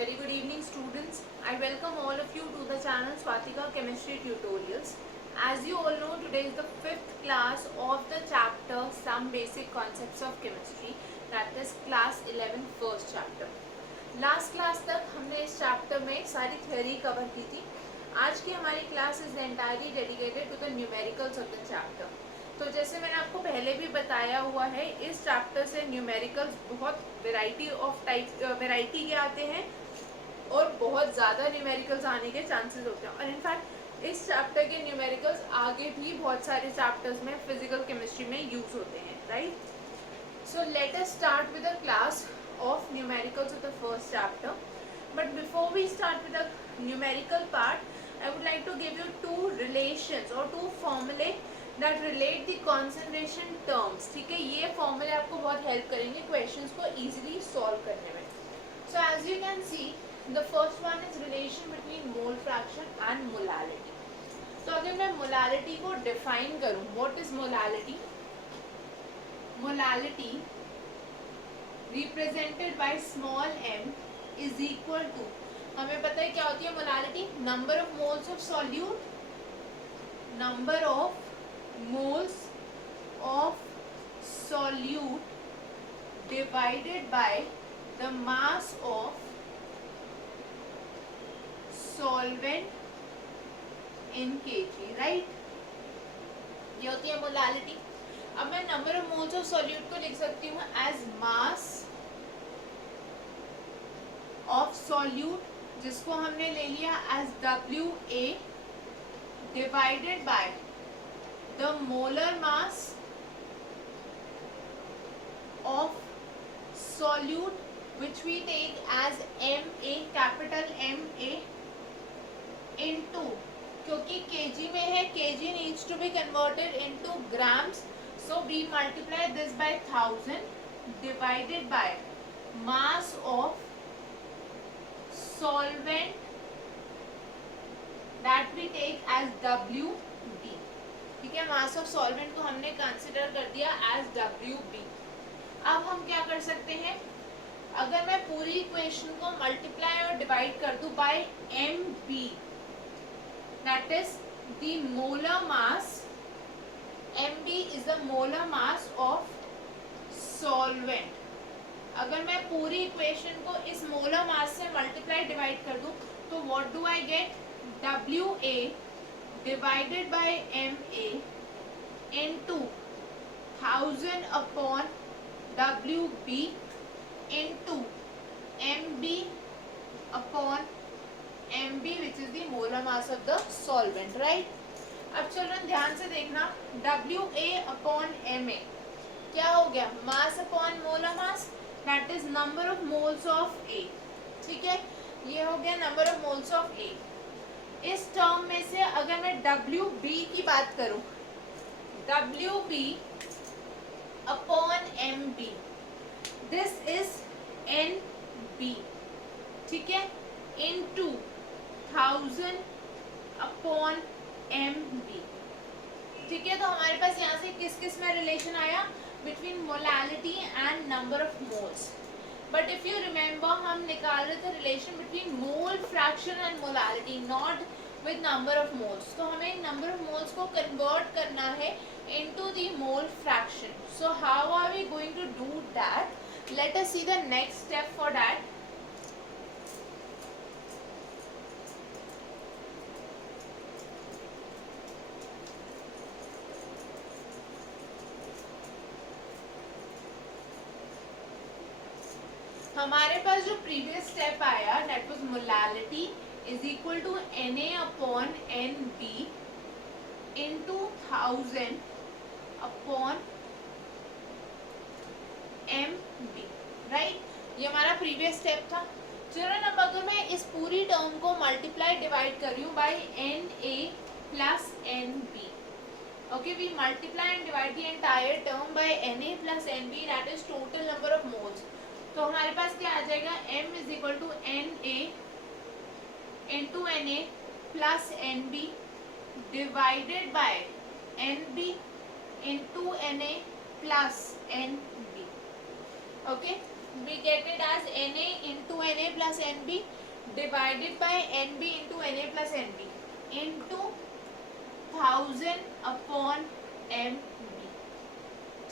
very good evening students. I welcome all of you to the channel Swatika Chemistry Tutorials. As you all know, today is the 5th class of the chapter Some Basic Concepts of Chemistry, that is class 11 first chapter. Last class तक हमने इस chapter में सारी theory cover की थी. आज की हमारी class is entirely dedicated to the numericals of the chapter. तो जैसे मैंने आपको पहले भी बताया हुआ है, इस चैप्टर से न्यूमेरिकल्स बहुत वैरायटी के आते हैं और बहुत ज़्यादा न्यूमेरिकल्स आने के चांसेस होते हैं. और इनफैक्ट इस चैप्टर के न्यूमेरिकल्स आगे भी बहुत सारे चैप्टर्स में फिजिकल केमिस्ट्री में यूज होते हैं, right. So let us start with the class of numericals of the first chapter. But before we start with the numerical part, I would like to give you two relations और two फॉर्मूले that relate the concentration terms. ठीक है, ये फॉर्मूले आपको बहुत help करेंगे questions को इजीली सॉल्व करने में. So as you can see, the first one is relation between mole fraction and molality. तो अगर मैं मोलालिटी को डिफाइन करूं, what is molality? Molality represented by small m is equal to, हमें पता है क्या होती है मोलालिटी? Number of moles of solute, number of moles of solute divided by the mass of solvent in kg, right? ये होती है मोलालिटी. अब मैं number of moles of solute को लिख सकती हूँ एज मास ऑफ सॉल्यूट, जिसको हमने ले लिया as WA divided by the molar mass of solute, which we take as MA, capital MA, into, क्योंकि kg में है, kg needs to be converted into grams, so we multiply this by 1000 divided by mass of solvent that we take as WB. ठीक है, mass of solvent को हमने consider कर दिया as WB. अब हम क्या कर सकते हैं? अगर मैं पूरी इक्वेशन को मल्टीप्लाई और डिवाइड कर दूं by MB, that is the molar mass. MB is the molar mass of solvent. अगर मैं पूरी इक्वेशन को इस मोलर मास से मल्टीप्लाई डिवाइड कर दूं तो what do I get? WA divided by MA into 1000 upon WB into MB upon MB, which is the molar mass of the solvent, right? अब चिल्ड्रन ध्यान से देखना, WA upon MA क्या हो गया? Mass upon molar mass, that is number of moles of A. ठीक है, ये हो गया number of moles of A. इस टर्म में से अगर मैं WB की बात करूं, WB upon MB, this is NB. ठीक है, इनटू 1000 अपॉन MB. ठीक है, तो हमारे पास यहाँ से किस किस में रिलेशन आया? Between molality and number of moles. But if you remember, हम निकाल रहे थे relation between mole fraction and molality, not with number of moles. तो हमें नंबर ऑफ मोल्स को कन्वर्ट करना है into the mole fraction. So how are we going to do that? Let us see the next step for that. हमारे पास जो previous step आया, that was molality is equal to Na upon NB into 1000 upon MB, right? ये हमारा previous step था. Children, अब अगर मैं इस पूरी टर्म को मल्टीप्लाई डिवाइड कर रही हूँ by Na plus NB, okay, we multiply and divide the entire term by Na plus NB, that is total number of moles. तो हमारे पास क्या आ जाएगा? M is equal to Na into Na plus NB divided by NB into Na plus NB. Okay, we get it as Na into Na plus Nb divided by Nb into Na plus Nb into 1000 upon Mb.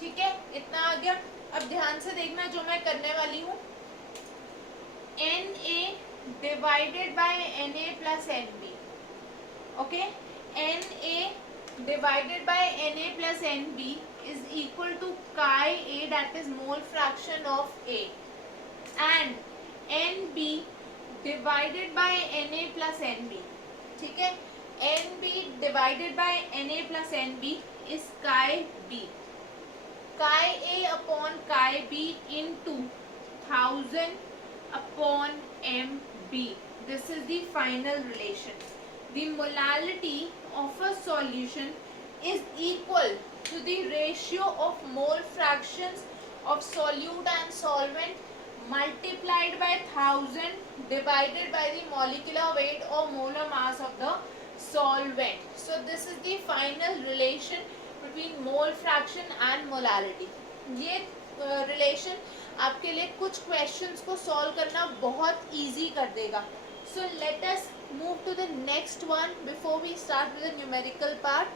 ठीक है, इतना आ गया. अब ध्यान से देखना जो मैं करने वाली हूँ. Na divided by Na plus Nb. Okay, Na divided by Na plus Nb is equal to chi A, that is mole fraction of A, and Nb divided by Na plus Nb. ठीक है, Nb divided by Na plus Nb is chi B. Chi A upon chi B into 1000 upon Mb. This is the final relation. The molality of a solution is equal to the ratio of mole fractions of solute and solvent multiplied by 1000 divided by the molecular weight or molar mass of the solvent. So this is the final relation between mole fraction and molality. ये relation आपके लिए कुछ questions को solve करना बहुत easy कर देगा. So let us move to the next one before we start with the numerical part.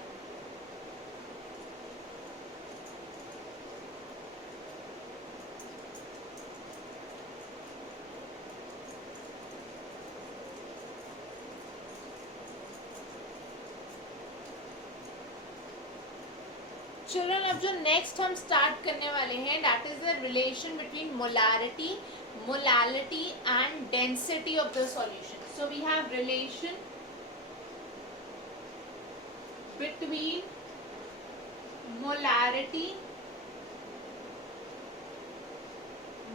Children, अब जो नेक्स्ट हम स्टार्ट करने वाले हैं that is the relation between molarity, molality and density of the solution. So we have relation between molarity,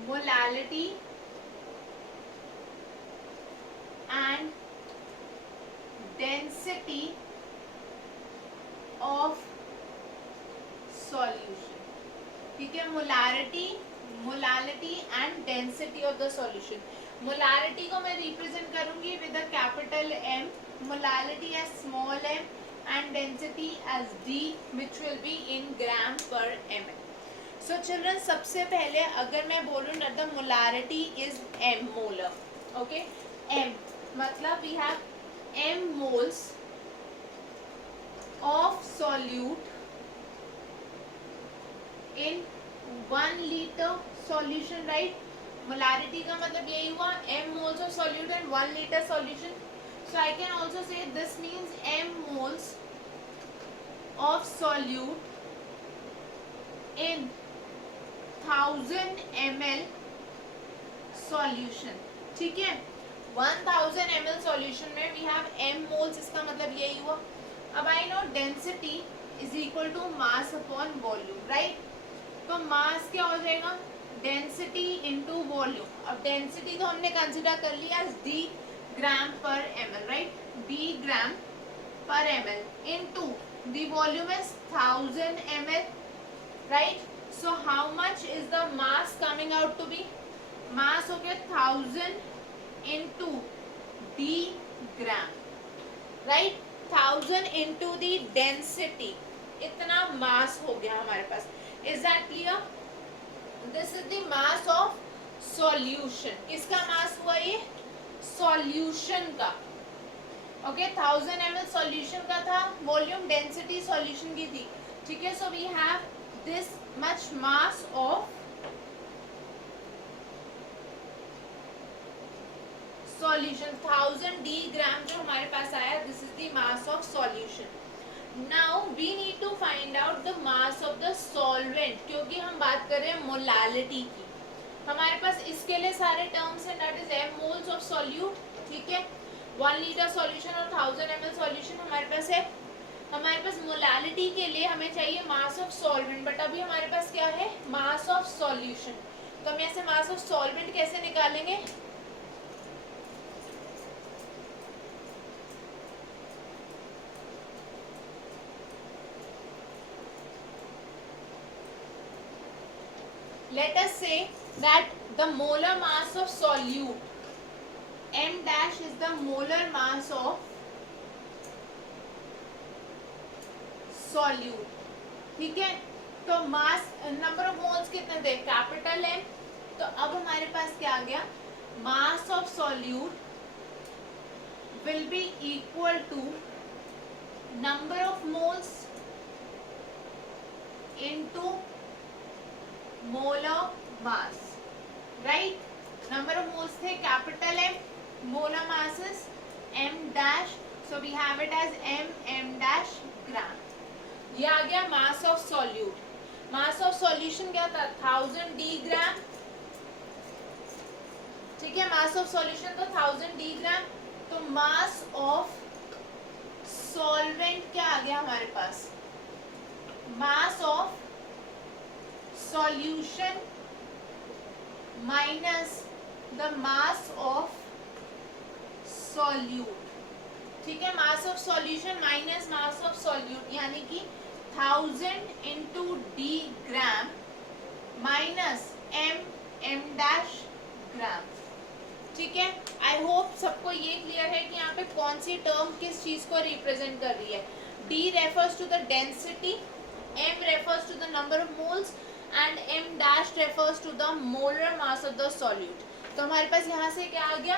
molality and density of solution. ठीक है, molarity, molality and density of the solution. Molarity को मैं represent करूंगी with a capital M, molality as small m and density as D, which will be in gram per ml. So children, सबसे पहले अगर मैं बोलूँ that the molarity is M molar. Okay, M मतलब we have M moles of solute in 1 liter solution, right? Molarity का मतलब यही हुआ, M moles of solute in 1 liter solution. So I can also say this means M moles of solute in 1000 ml solution. ठीक है, 1000 ml solution में we have M moles, इसका मतलब यही हुआ. अब I know density is equal to mass upon volume, right? तो मास क्या हो जाएगा, डेंसिटी इनटू वॉल्यूम. अब डेंसिटी तो हमने कंसीडर कर लिया एज D ग्राम पर ml, राइट? D ग्राम पर ml into the volume is 1000 ml, right? So how much is the mass coming out to be? Mass हो गया 1000 into D gram, right? 1000 into the density, इतना mass हो गया हमारे पास. Is that clear? This is the mass of solution. किसका mass हुआ ये? Solution का. Okay, 1000 ml solution का था, volume density solution की थी. ठीक है, so we have this much mass of solution. 1000 D gram जो हमारे पास आया, this is the mass of solution. Now we need to find out the mass of the solvent, क्योंकि हम बात कर रहे हैं मोलालिटी की. हमारे पास इसके लिए सारे टर्म्स हैं, that is M moles of solute. ठीक है, 1 liter solution और 1000 ml solution हमारे पास है. हमारे पास मोलालिटी के लिए हमें चाहिए मास ऑफ सॉल्वेंट, बट अभी हमारे पास क्या है, मास ऑफ सॉल्यूशन. तो हम ऐसे मास ऑफ सॉल्वेंट कैसे निकालेंगे? Let us say that the molar mass of solute, M dash is the molar mass of solute. ठीक है, तो मास, नंबर ऑफ मोल्स कितने थे? कैपिटल M तो अब हमारे पास क्या आ गया, mass of solute will be equal to number of moles into molar mass, right. Number of moles थे capital M, molar mass is M dash, so we have it as M dash gram. ये आ गया mass of solute. Mass of solution क्या था, 1000 D ग्राम, ठीक है। Mass of solution तो 1000 D ग्राम। तो मास ऑफ सॉल्वेंट क्या आ गया हमारे पास, mass of solution minus the mass of solute, ठीक है। Mass of solution minus mass of solute, यानी कि 1000 into D gram minus M dash gram, ठीक है। आई होप सबको ये क्लियर है कि यहाँ पे कौन सी टर्म किस चीज को रिप्रेजेंट कर रही है। D refers to the density, M refers to the number of moles and M dash refers to the molar mass of the solute. तो हमारे पास यहाँ से क्या आ गया,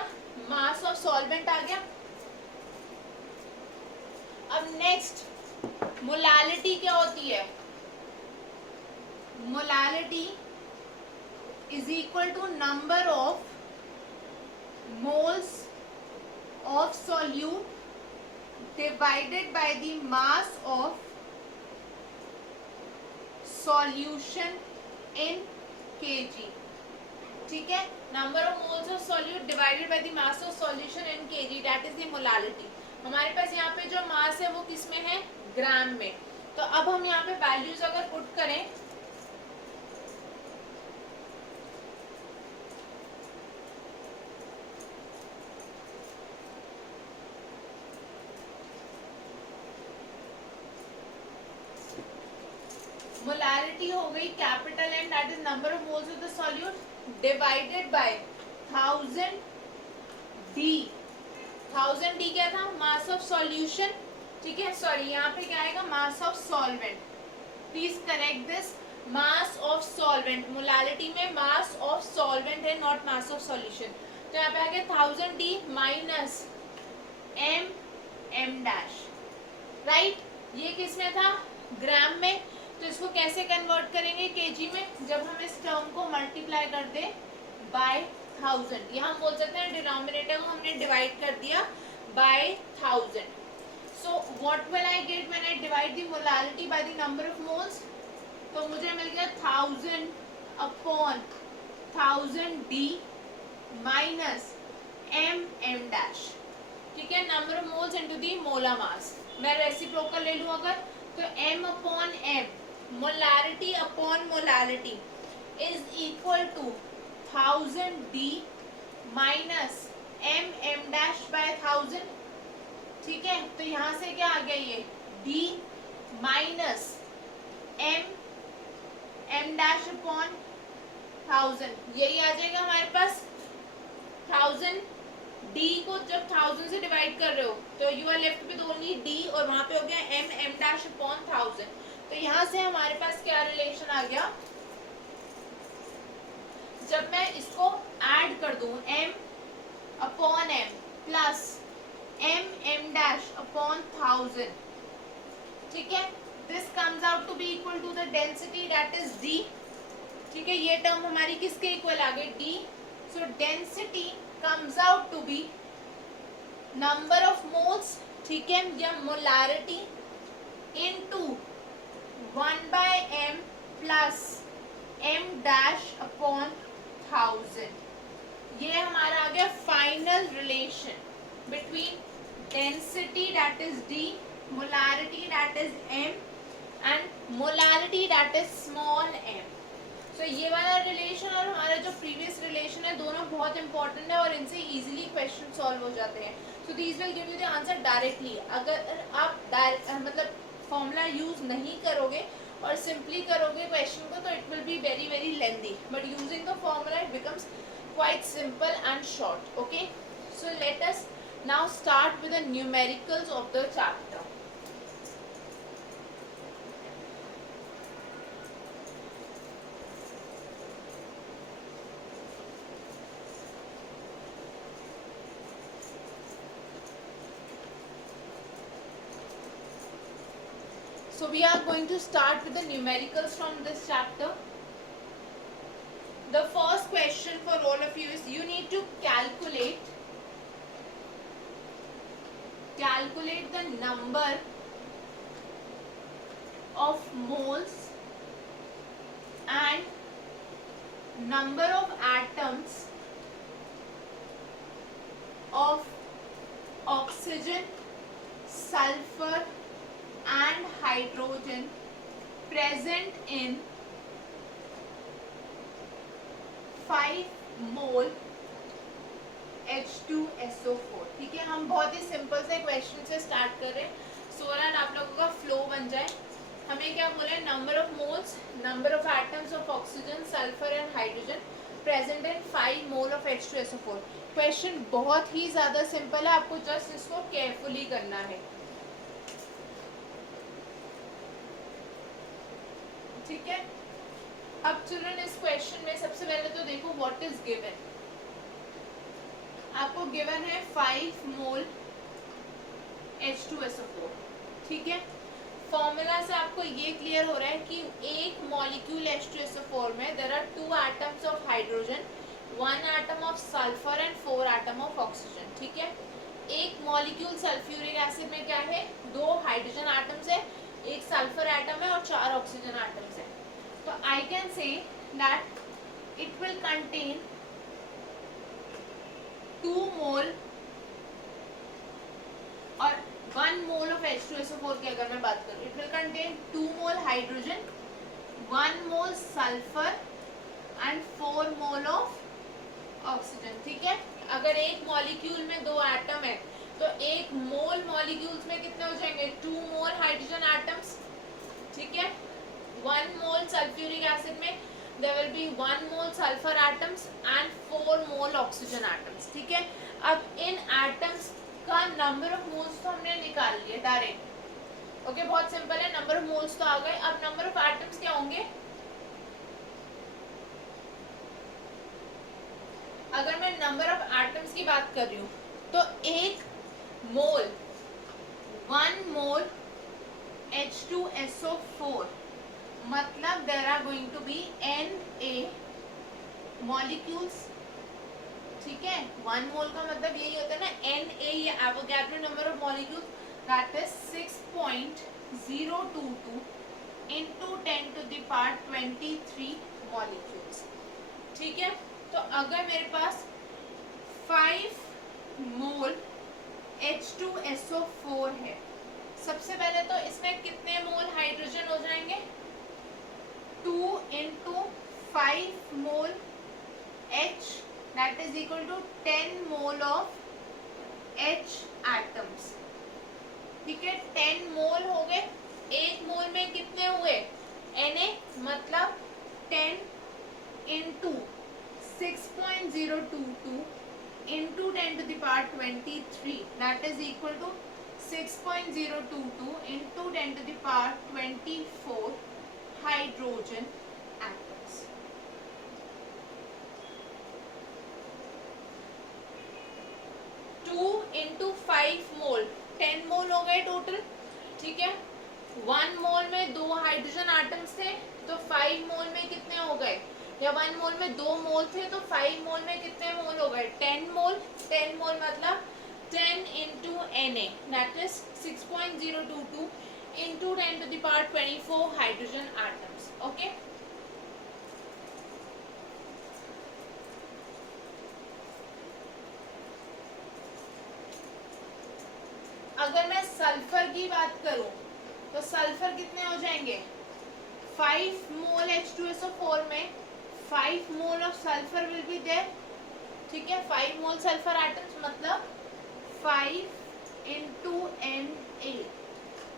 मास ऑफ सॉल्वेंट आ गया। अब नेक्स्ट मोलालिटी क्या होती है, molality is equal to number of moles of solute divided by the mass of solution in kg, ठीक है। number of moles of solute divided by the mass of solution in kg, that is the molality। हमारे पास यहाँ पे जो मास है वो किस में है, ग्राम में। तो अब हम यहाँ पे वैल्यूज अगर पुट करें, मोलारिटी हो गई capital M, that is number of moles of the solute, divided by 1000 D। 1000 D क्या था, मास ऑफ सॉल्यूशन, ठीक है। सॉरी यहाँ पे क्या आएगा, मास of solvent, please correct this, mass of solvent. Molality में मास ऑफ सॉल्वेंट है, नॉट मास ऑफ सॉल्यूशन। तो यहाँ पे आ गया 1000 D minus M dash, right. ये किस में था, ग्राम में। तो इसको कैसे कन्वर्ट करेंगे केजी में, जब हम इस टर्म को मल्टीप्लाई कर दे बाय 1000, यहाँ बोल सकते हैं डिनोमिनेटर को हमने डिवाइड कर दिया by 1000। So what will I get when I divide the molarity by the number of moles, तो मुझे मिल गया 1000 upon 1000 D minus M dash, ठीक है। Number of moles into the molar mass. मैं रेसिप्रोकल ले लूं अगर, तो M upon M, molarity upon molarity is equal to 1000 D minus M dash by 1000, ठीक है। तो यहाँ से क्या आ गया, ये D minus M dash upon 1000, यही आ जाएगा हमारे पास। 1000 D को जब 1000 से डिवाइड कर रहे हो तो you are left with only D, और वहां पे हो गया M डैश अपॉन 1000। तो यहाँ से हमारे पास क्या रिलेशन आ गया, जब मैं इसको ऐड कर दूं M upon M plus M dash upon 1000, ठीक है, this comes out to be equal to the density that is D, ठीक है। ये टर्म हमारी किसके इक्वल आ गई, D। So density comes out to be number of moles, ठीक है, या molarity into 1 by M plus M dash upon 1000। ये हमारा आ गया final relation between density that is D, molarity that is M and molarity that is small m। तो ये वाला relation और हमारा जो प्रीवियस रिलेशन है, दोनों बहुत इंपॉर्टेंट है और इनसे इजीली क्वेश्चन सॉल्व हो जाते हैं। So these will give you the answer directly. अगर आप मतलब फॉर्मूला यूज नहीं करोगे और सिंपली करोगे क्वेश्चन को, तो it will be very very lengthy, but using the formula it becomes quite simple and short. Okay, so let us now start with the numericals of the chapter. So we are going to start with the numericals from this chapter. The first question for all of you is you need to calculate the number of moles and number of atoms of oxygen, sulfur and hydrogen present in 5 mole H2SO4. ठीक है, हम बहुत ही simple से question से start कर रहे हैं so that आप लोगों का फ्लो बन जाए. हमें क्या बोला है, number of moles, number of atoms of oxygen, sulphur and hydrogen present in 5 mole of H2SO4. Question बहुत ही ज़्यादा सिंपल है, आपको जस्ट इसको केयरफुली करना है. ठीक है, अब चिल्ड्रन इस क्वेश्चन में सबसे पहले तो देखो व्हाट इज गिवन. आपको गिवन है 5 मोल H2SO4. ठीक है, फॉर्मूला से आपको ये क्लियर हो रहा है कि एक मॉलिक्यूल H2SO4 में there are 2 atoms of hydrogen, 1 atom of sulphur and 4 atom of oxygen. ठीक है, एक मॉलिक्यूल सल्फ्यूरिक एसिड में क्या है, 2 हाइड्रोजन एटम्स है, एक सल्फर एटम है और 4 ऑक्सीजन एटम्स है. तो I can say that it will contain 2 मोल और 1 मोल ऑफ H2SO4 की अगर मैं बात करूं, it will contain 2 mole hydrogen, 1 mole sulphur and 4 mole of oxygen. ठीक है, अगर एक मॉलिक्यूल में 2 एटम है तो एक मोल मॉलिक्यूल्स में कितने हो जाएंगे, 2 मोल हाइड्रोजन एटम्स. ठीक है, 1 मोल सल्फ्यूरिक एसिड में there will be 1 mole sulfur atoms and 4 mole oxygen atoms. ठीक है, अब इन एटम्स का नंबर ऑफ मोल्स तो हमने निकाल लिया डायरेक्ट. ओके, बहुत सिंपल है, नंबर ऑफ मोल्स तो आ गए. अब नंबर ऑफ एटम्स क्या होंगे, अगर मैं नंबर ऑफ एटम्स की बात कर रही हूँ तो एक मोल, 1 मोल H2SO4 मतलब there are going to be Na molecules. ठीक है, 1 मोल का मतलब यही होता है ना, Na ये Avogadro number of molecules, that is 6.022 into 10 to the power 23 molecules. ठीक है, तो अगर मेरे पास 5 मोल H2SO4 है, सबसे पहले तो इसमें कितने मोल हाइड्रोजन हो जाएंगे, 2 into 5 mole H that is equal to 10 mole of H atoms. ठीक है, 10 मोल हो गए. एक मोल में कितने हुए, Na मतलब 10 into 6.022 into 10 to the power 23 that is equal to 6.022 into 10 to the power 24 hydrogen atoms. Two into 5 मोल 10 मोल हो गए टोटल. ठीक है, 1 मोल में 2 हाइड्रोजन एटम्स थे तो 5 मोल में कितने हो गए, या 1 मोल में 2 मोल थे तो 5 मोल में कितने मोल हो गए, 10 मोल. 10 मोल मतलब 10 into Na that is 6.022 into 10 to the power 24 hydrogen atoms. Okay, अगर मैं सल्फर की बात करूं तो सल्फर कितने हो जाएंगे, 5 मोल H2SO4 में 5 mole of sulphur will be there. ठीक है, 5 मोल सल्फर एटम्स मतलब 5 into Na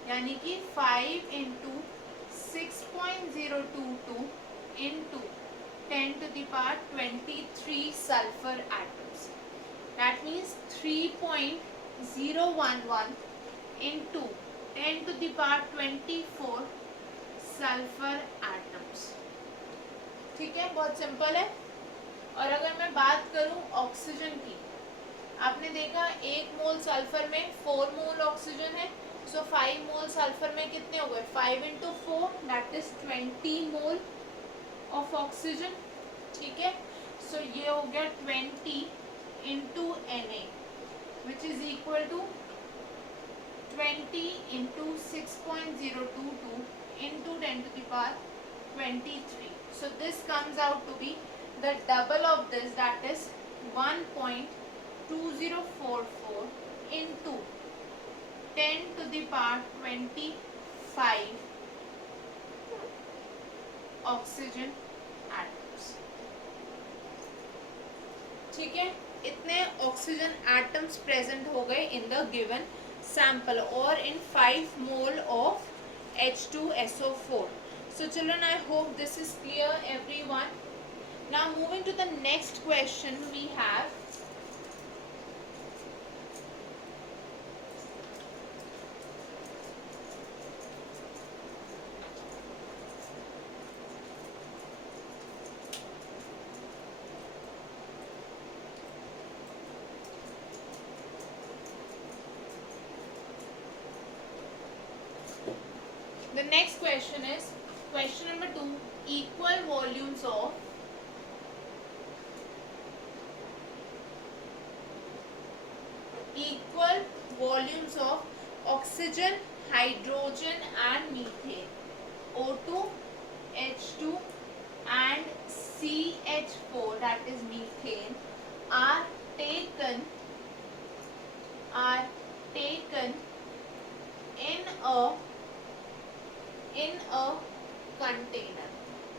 यानी कि 5 into 6.022 into 10 to the power 23 sulfur atoms. That means 3.011 into 10 to the power 24 sulfur atoms. ठीक है, बहुत सिंपल है. और अगर मैं बात करूं ऑक्सीजन की, आपने देखा 1 मोल सल्फर में 4 मोल ऑक्सीजन है, सो 5 मोल सल्फर में कितने हो गए, 5 into 4 that is 20 mole of oxygen, ठीक है। सो ये हो गया 20 into Na which is equal to 20 into 6.022 into 10 to the power 23. So this comes out to be the double of this, that is 1.2044 into 10 to the power 25 oxygen atoms. ठीक है, इतने oxygen atoms present हो गए in the given sample और in 5 mole of H2SO4. So children, I hope this is clear everyone. Now moving to the next question we have. The next question is question number 2, equal volumes of oxygen, hydrogen and methane, O2, H2 and CH4 that is methane are taken in a container,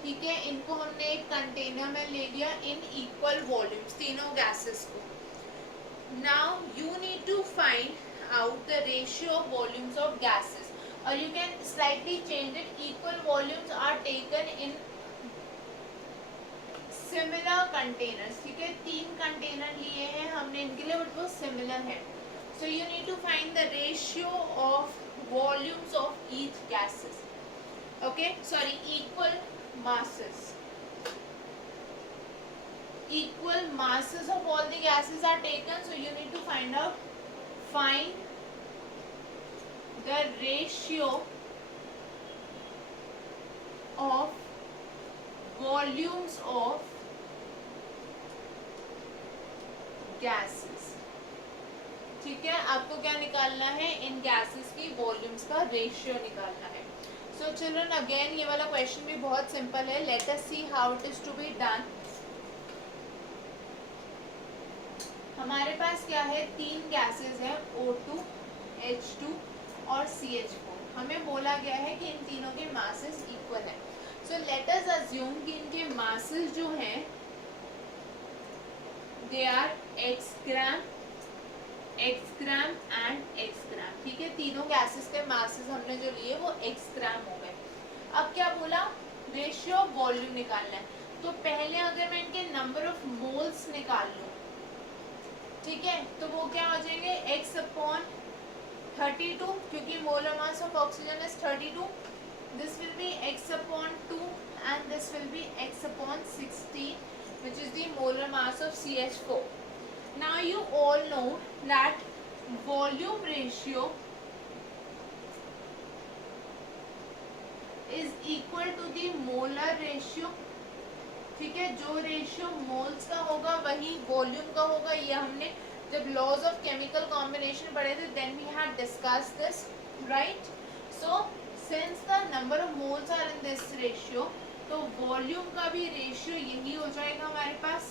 ठीक है। इनको हमने एक container में ले लिया in equal volumes, तीनों gases को। Now you need to find out the ratio of volumes of gases, or you can slightly change it. Equal volumes are taken in similar containers, ठीक है। 3 कंटेनर लिए हैं हमने इनके लिए, बट वो सिमिलर है। So you need to find the ratio of volumes of each gases. Okay, sorry, equal masses of all the gases are taken. So you need to find the ratio of volumes of gases, ठीक है। आपको क्या निकालना है, इन gases की volumes का ratio निकालना है। सो चिल्ड्रन, अगेन ये वाला क्वेश्चन भी बहुत सिंपल है। Let us see how it is to be done. हमारे पास क्या है, 3 गैसेस है, O2, H2 और CH4। हमें बोला गया है कि इन तीनों के मासेस इक्वल है। सो लेट अस अज्यूम कि इनके मासेस जो हैं they are x gram and x gram, ठीक है। तीनों गैसेस के मासेस हमने जो लिए वो x ग्राम हो गए। अब क्या बोला, रेशियो ऑफ वॉल्यूम निकालना है। तो पहले अगर मैं इनके नंबर ऑफ मोल्स निकाल लूँ, ठीक है, तो वो क्या हो जाएंगे, x/32, क्योंकि molar mass of oxygen is 32। This will be x/2 and this will be x/16 which is the molar mass of CH4. Now you all know that volume ratio is equal to the molar ratio, ठीक है। जो ratio moles का होगा वही volume का होगा। ये हमने जब लॉज ऑफ केमिकल कॉम्बिनेशन पढ़े थे then we had discussed this, right. So since the number of moles are in this ratio, तो वॉल्यूम का भी रेशियो यही हो जाएगा हमारे पास।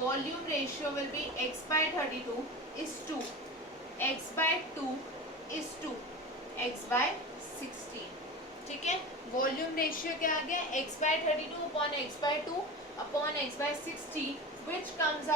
Volume ratio will be x/32 is to x/2 is to x/16, ठीक है। वॉल्यूम रेशियो क्या आ गया, x/32 upon x/2 upon x/16 which comes